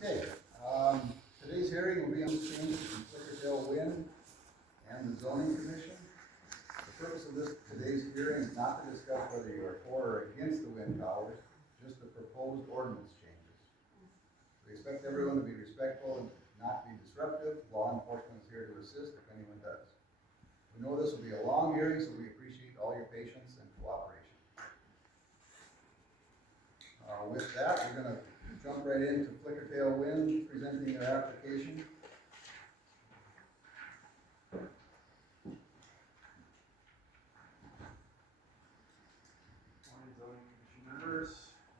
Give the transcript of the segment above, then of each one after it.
Okay, today's hearing will be on changes in Flickertail Wind and the Zoning Commission. The purpose of today's hearing is not to discuss whether you are for or against the wind towers, just the proposed ordinance changes. We expect everyone to be respectful and not be disruptive. Law enforcement is here to assist if anyone does. We know this will be a long hearing, so we appreciate all your patience and cooperation. With that, we're going to jump right into Flickertail Wind presenting their application. Morning, Zoning Commission members.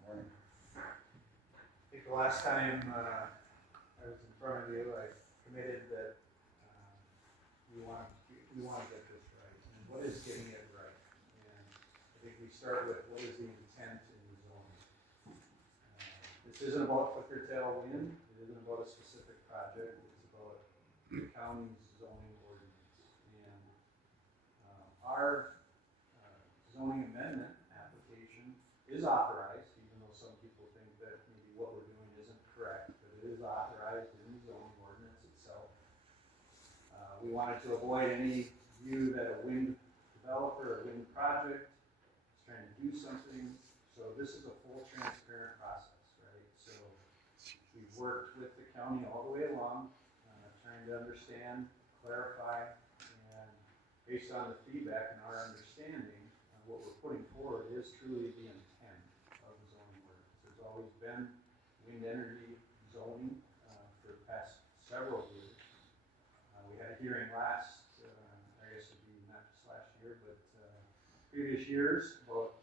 Morning. I think the last time I was in front of you, I committed that we want to get this right. And what is getting it right? And I think we start with what is the intent in the zoning. This isn't about Flickertail Wind. It isn't about a specific project. It's about the county's zoning ordinance. And our zoning amendment application is authorized, even though some people think that maybe what we're doing isn't correct, but it is authorized in the zoning ordinance itself. We wanted to avoid any view that a wind developer, a wind project is trying to do something. So this is a full transparent process, right? So we've worked with the county all the way along, trying to understand, clarify, and based on the feedback and our understanding, what we're putting forward is truly the intent of the zoning ordinance. There's always been wind energy zoning for the past several years. We had a hearing last, I guess it'd be not just last year, but previous years about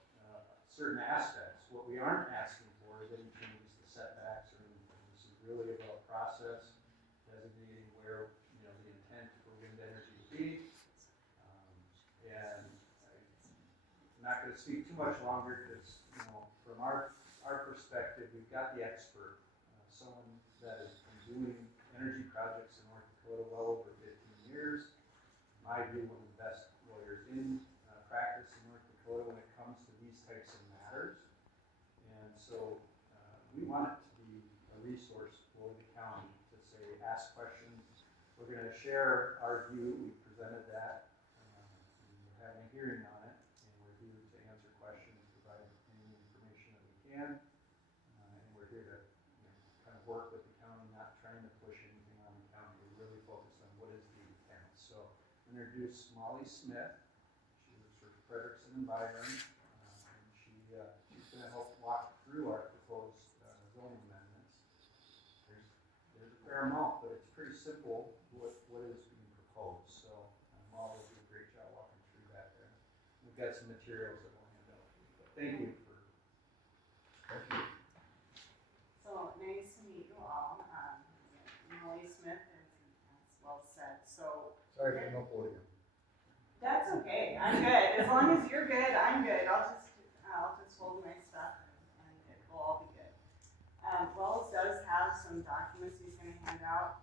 certain aspects. What we aren't asking for is any changes to setbacks or anything. This is really about process, designating where the intent for wind energy to be. And I'm not going to speak too much longer because, from our perspective, we've got the expert, someone that has been doing energy projects in North Dakota well over 15 years. In my view, one of the best lawyers in practice in North Dakota when it comes to these types of matters. And so we want it to be a resource for the county to say, ask questions. We're going to share our view. We presented that. We're having a hearing on it. We're here to answer questions, provide any information that we can, and we're here to kind of work with the county, not trying to push anything on the county. We're really focused on what is the intent. So introduce Molly Smith. She works for Frederickson and Byron, and she's going to help walk through our proposed zoning amendments. There's a fair amount, but it's pretty simple what is being proposed. So Molly will do a great job walking through that there. We've got some materials that we'll hand out to you, but thank you for. Thank you. So nice to meet you all. Molly Smith, as well said. So Sorry for no podium. that's okay. I'm good. As long as you're good, I'm good. I'll just hold my stuff and it will all be good. Wells does have some documents he's going to hand out,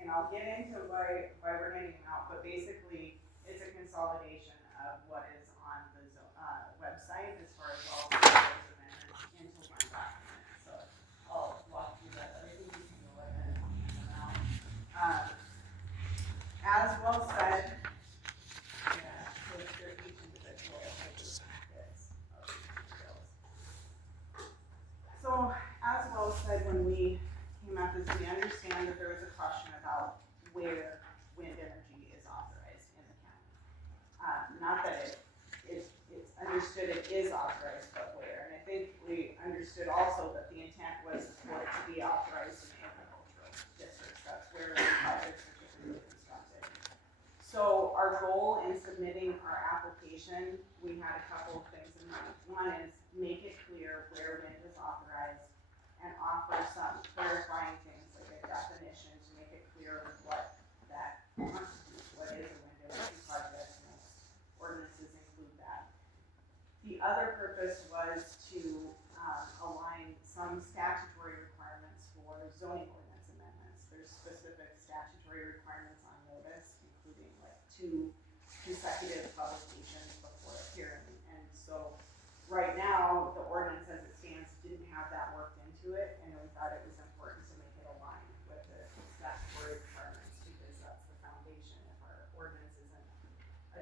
and I'll get into why we're handing them out. But basically, it's a consolidation of what is on the website as far as all the amendments into one document. So I'll walk through that. But I think you can go ahead and hand them out. As well said, yeah, so they're each individual pages of these materials. So as well said, when we came at this, we understand that there was a question about where wind energy is authorized in the county. Not that it's understood it is authorized, but where. And I think we understood also that the intent was for it to be authorized in agricultural districts. That's where the projects are typically constructed. So our goal in submitting our application, we had a couple of things in mind. One is make it clear where wind is authorized and offer some clarifying things like a definition to make it clear what that constitutes. What is a wind energy project? Most ordinances include that. The other purpose was to align some statutory requirements for zoning ordinance amendments. There's specific statutory requirements on notice, including like 2 consecutive publications before a hearing. And so right now, the ordinance as it stands didn't have that worked into it, and we thought it was important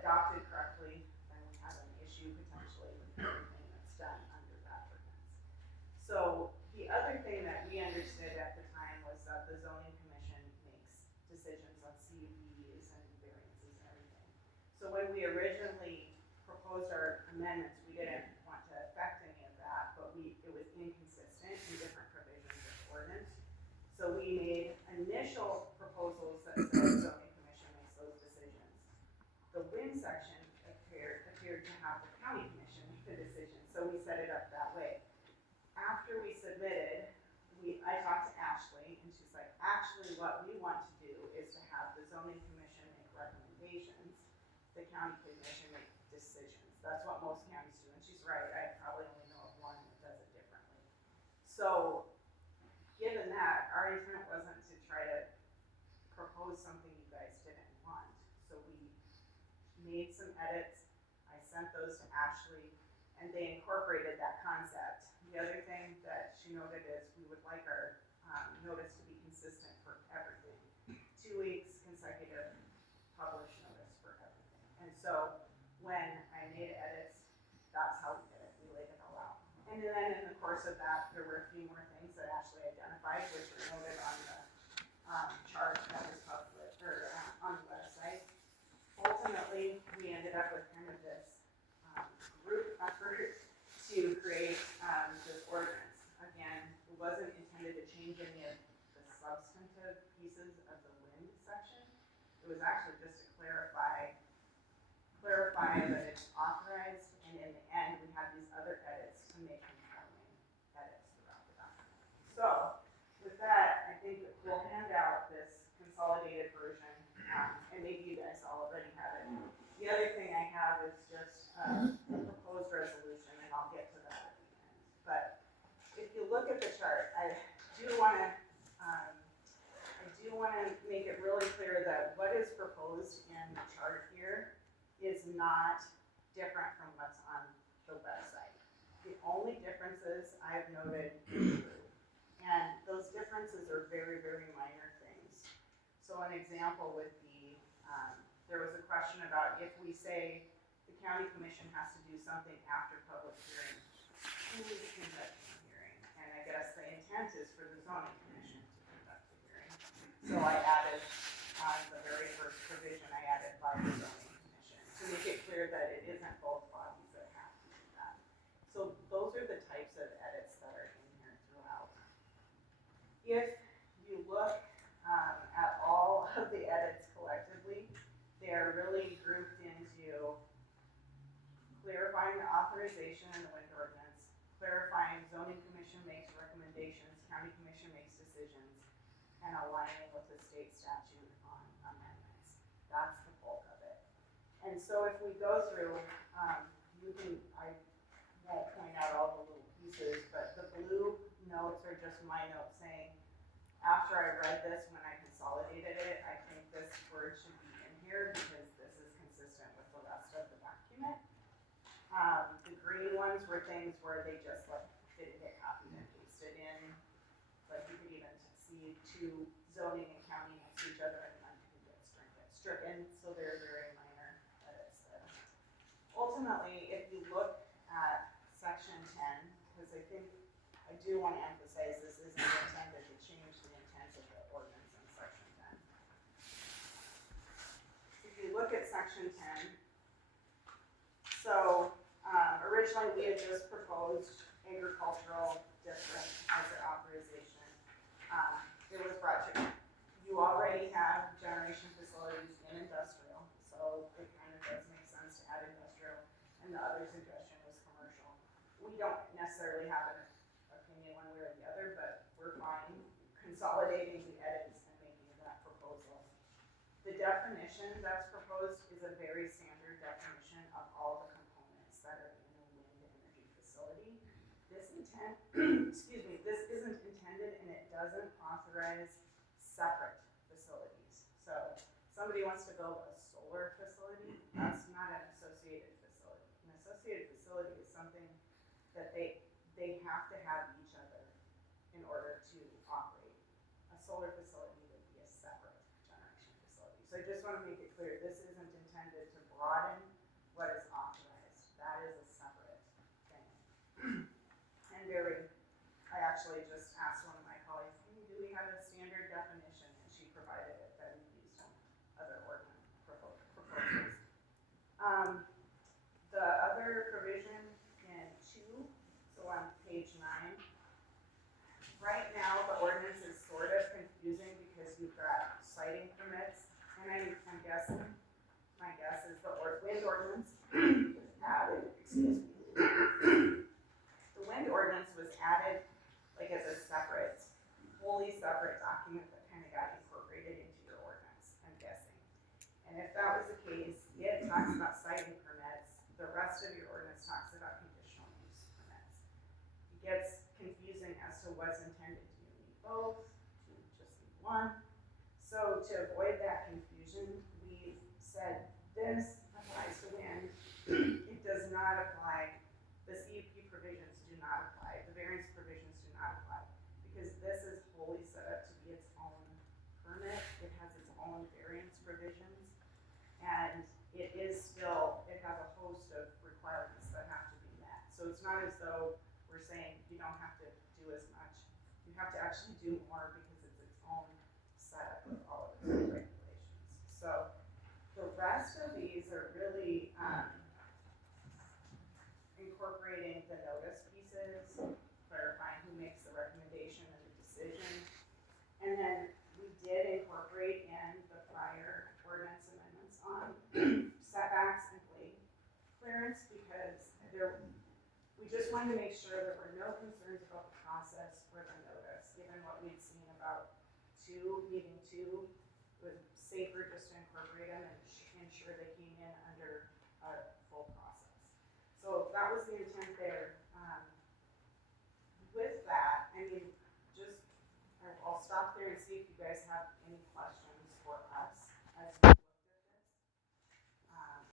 adopted correctly, then we have an issue potentially with everything that's done under that ordinance. So the other thing that we understood at the time was that the zoning commission makes decisions on CUPs and variances and everything. So when we originally proposed our amendments, we didn't want to affect any of that, but it was inconsistent in different provisions of the ordinance. So we made initial proposals that said zoning commission makes those decisions. The wind section appeared to have the county commission make the decision, so we set it up that way. After we submitted, I talked to Ashley, and she's like, actually what we want to do is to have the zoning commission make recommendations, the county commission make decisions. That's what most counties do, and she's right, I probably only know of one that does it differently. So, given that, our intent wasn't to try to propose something you guys didn't want, so we made some edits, I sent those to Ashley, and they incorporated that concept. The other thing that she noted is we would like our notice to be consistent for everything. 2 weeks consecutive published notice for everything. And so when I made edits, that's how we did it. We laid it all out. And then in the course of that, there were a few more things that Ashley identified, which were noted on the chart that was published or on the website. Ultimately, we ended up with kind of this group effort to create this ordinance. Again, it wasn't intended to change any of the substantive pieces of the wind section. It was actually just to clarify that it's authorized, and in the end, we have these other edits to make conforming edits throughout the document. So, with that, I think we'll hand out this consolidated version, and maybe you guys all already have it. The other thing I have is just a proposed resolution, and I'll get to that at the end. But if you look at the chart, I do want to make it really clear that what is proposed in the chart here is not different from what's on the website. The only differences I've noted, and those differences are very, very minor things. So an example would be, there was a question about if we say the county commission has to do something after public hearing, who is conducting the hearing? And I guess the intent is for the zoning commission to conduct the hearing. So I added, on the very first provision, I added by the zoning commission to make it clear that it isn't both bodies that have to do that. So those are the types of edits that are in here throughout. If you look at all of the edits collectively, they are really grouped into clarifying the authorization in the wind ordinance, clarifying zoning commission makes recommendations, county commission makes decisions, and aligning with the state statute on amendments. That's the bulk of it. And so if we go through, I won't point out all the little pieces, but the blue notes are just my notes saying, after I read this, when I consolidated it, I think this word should be in here because this is consistent with the rest of the document. The green ones were things where they just like didn't get copied and pasted in. Like you could even see two zoning and county next to each other and then you could get stricken. So they're very minor edits there. Ultimately, if you look at section 10, because I do want to emphasize this isn't intended to change the intent of the ordinance in section 10. If you look at section 10, so originally we had just proposed agricultural district as the authorization. It was brought to, you already have generation facilities in industrial, so it kind of does make sense to add industrial, and the other suggestion was commercial. We don't necessarily have an opinion one way or the other, but we're fine consolidating the edits and making that proposal. The definition that's proposed is a very standard definition of all the components that are in a wind energy facility. This this isn't intended and it doesn't authorize separate facilities. So somebody wants to build a solar facility, that's not an associated facility. An associated facility is something that they have to have each other in order to operate. A solar facility would be a separate generation facility. So I just want to make it clear, this isn't intended to broaden what is authorized. That is a separate thing. And I actually just asked one of my colleagues, "Hey, do we have a standard definition?" And she provided it that we used in other ordinance proposals. The other provision in 2, so on page 9, right now the ordinance is sort of confusing because you've got citing permits, and I'm guessing, my guess is the wind ordinance was added, excuse me. The wind ordinance was added like as a separate, wholly separate document that kind of got incorporated into your ordinance, I'm guessing. And if that was the case, it talks about citing permits, the rest of your ordinance talks about conditional use permits. It gets confusing as to what's intended to mean both, to just mean one. So to avoid that confusion, we've said this applies to wind. It does not apply, the CUP provisions do not apply, the variance provisions do not apply, because this is wholly set up to be its own permit. It has its own variance provisions, and it has a host of requirements that have to be met. So it's not as though we're saying you don't have to do as much. You have to actually do more because it's its own setup with all of its own regulations. So the rest of these are really incorporating the notice pieces, clarifying who makes the recommendation and the decision. And then we did incorporate in the prior ordinance amendments on setbacks and blade clearance, because we just wanted to make sure there were no concerns about the process for the notice, given what we'd seen about needing two. It was safer just to incorporate them and ensure they came in under a full process. So that was the intent there. With that, I mean, I'll stop there and see if you guys have any questions